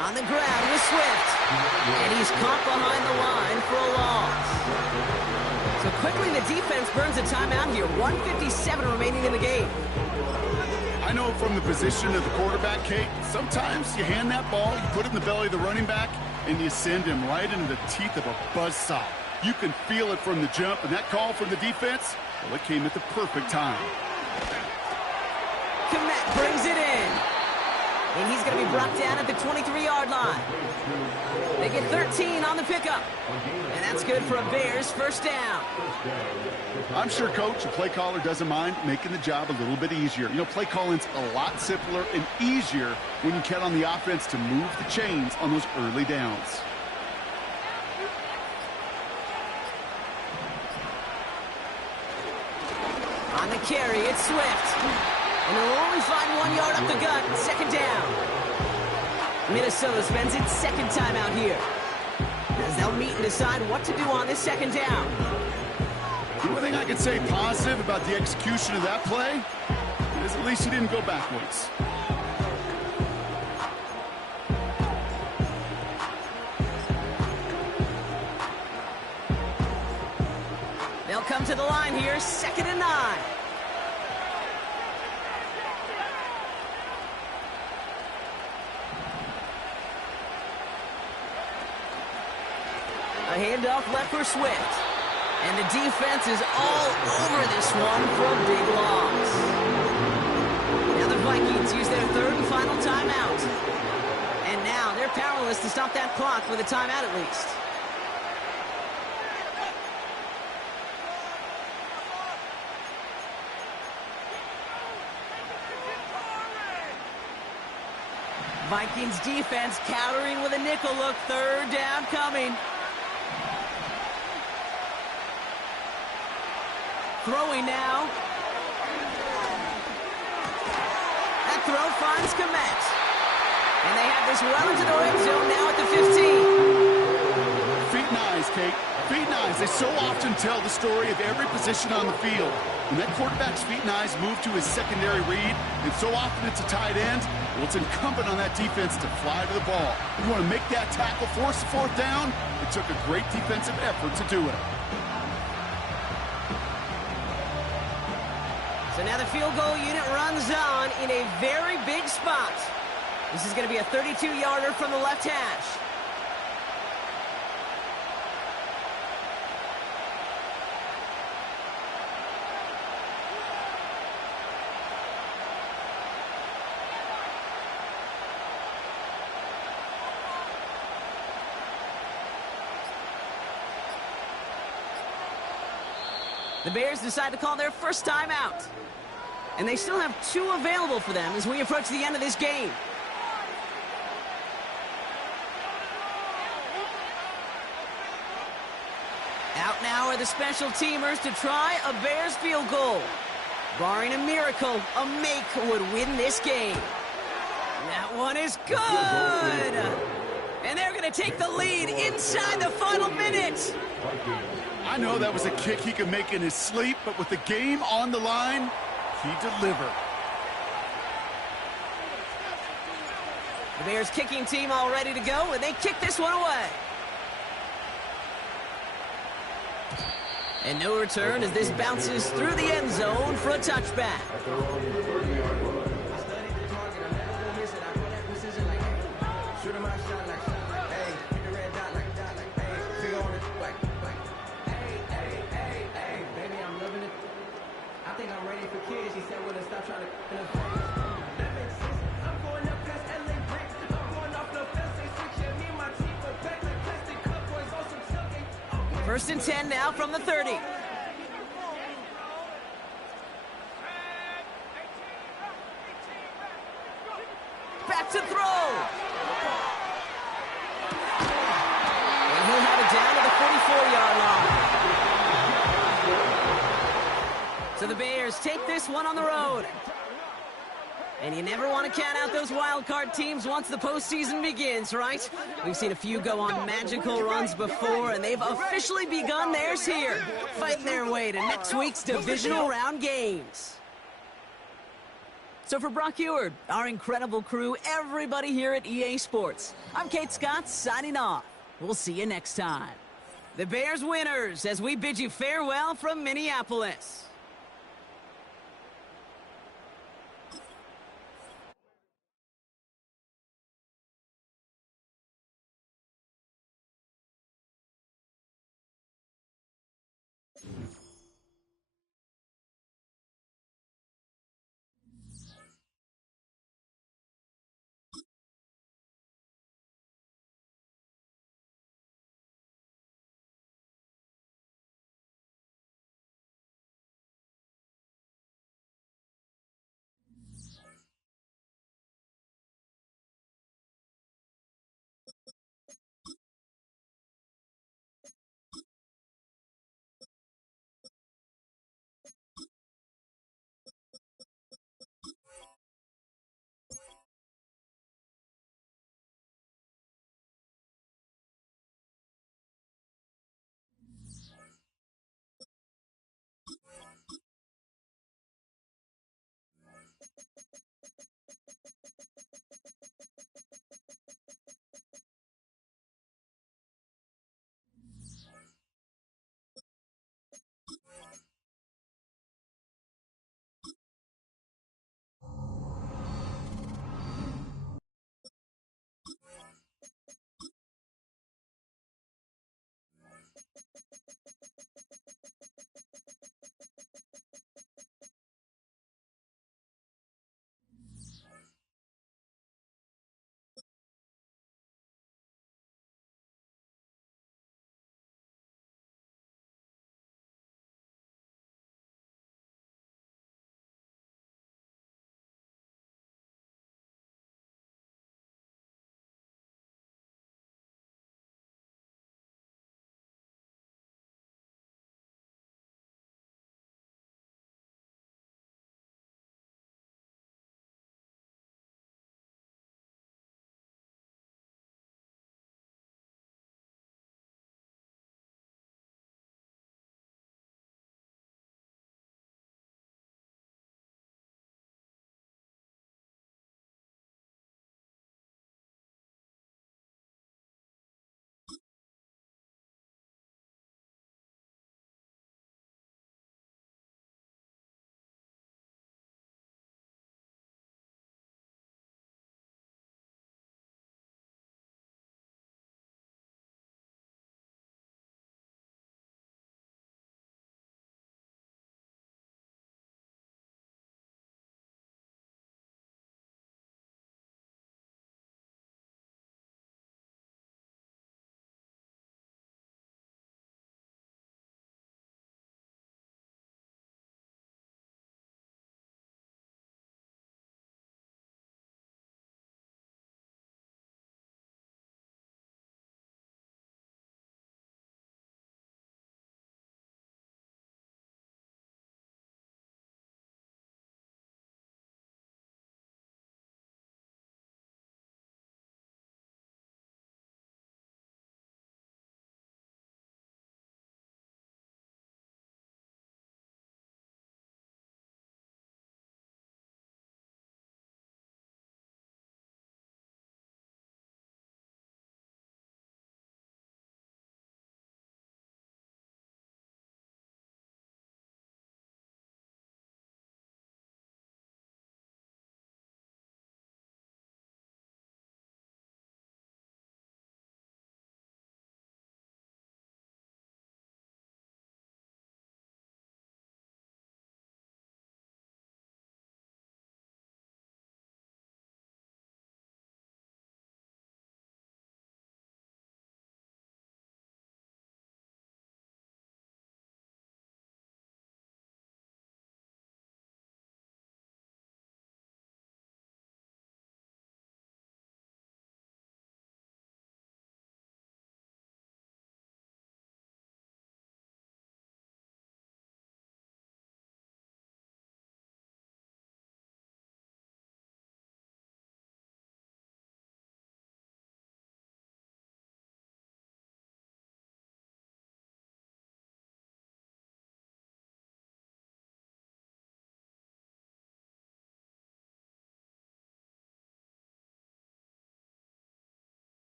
On the ground with Swift. And he's caught behind the line for a loss. So quickly the defense burns a timeout here. 1:57 remaining in the game. I know from the position of the quarterback, Kate, sometimes you hand that ball, you put it in the belly of the running back, and you send him right into the teeth of a buzzsaw. You can feel it from the jump, and that call from the defense, well, it came at the perfect time. Komet brings it in. And he's going to be brought down at the 23-yard line. They get 13 on the pickup. And that's good for a Bears first down. I'm sure, Coach, the play caller doesn't mind making the job a little bit easier. You know, play calling's a lot simpler and easier when you count on the offense to move the chains on those early downs. On the carry, it's Swift. And they'll only find 1 yard up the gut. Second down. Minnesota spends its second time out here, as they'll meet and decide what to do on this second down. The only thing I can say positive about the execution of that play is at least he didn't go backwards. They'll come to the line here, 2nd and 9. A handoff left for Swift. And the defense is all over this one for a big loss. Now the Vikings use their third and final timeout. And now they're powerless to stop that clock with a timeout at least. Vikings defense countering with a nickel look. Third down coming. Throwing now. That throw finds Komet. And they have this well into the red zone now at the 15. Feet and eyes, Kate. Feet and eyes. They so often tell the story of every position on the field. When that quarterback's feet and eyes move to his secondary read, and so often it's a tight end, well, it's incumbent on that defense to fly to the ball. You want to make that tackle, force the fourth down? It took a great defensive effort to do it. So now the field goal unit runs on in a very big spot. This is going to be a 32-yarder from the left hash. The Bears decide to call their first time out. And they still have 2 available for them as we approach the end of this game. Out now are the special teamers to try a Bears field goal. Barring a miracle, a make would win this game. That one is good! And they're going to take the lead inside the final minute. I know that was a kick he could make in his sleep, but with the game on the line, he delivered. The Bears kicking team all ready to go, and they kick this one away. And no return as this bounces through the end zone for a touchback. First and 10 now from the 30. Back to throw. And he'll have it down to the 44-yard line. So the Bears take this one on the road. And you never want to count out those wildcard teams once the postseason begins, right? We've seen a few go on magical runs before, and they've officially begun theirs here, fighting their way to next week's divisional round games. So for Brock Eward, our incredible crew, everybody here at EA Sports, I'm Kate Scott signing off. We'll see you next time. The Bears winners as we bid you farewell from Minneapolis.